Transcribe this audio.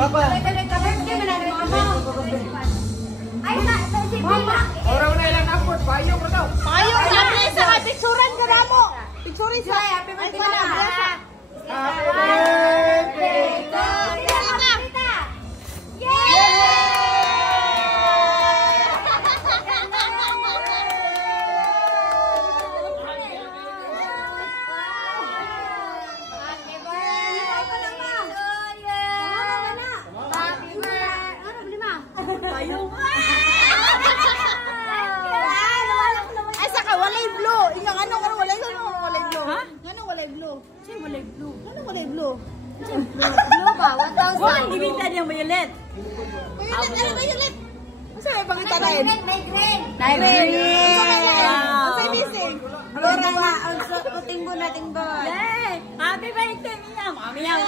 Papa. Ay, si Pila. Orang na ilang upward. Payo ko daw. Payo, sabi sa picturean ka na mo. Picturean sa. Happy birthday na. Happy birthday to you. Ay, saka walay blue. Inyong anong walay blue? Ha? Anong walay blue? Siya walay blue. Anong walay blue? Blue ba? 1,000. Wow, ibigta niyang violet. Violet, ano violet? Ano may pangita na yun? May green. Ano sa'yo missing? Lora ba? Ang puting bo nating boy. Happy birthday, Miyam. Miyam.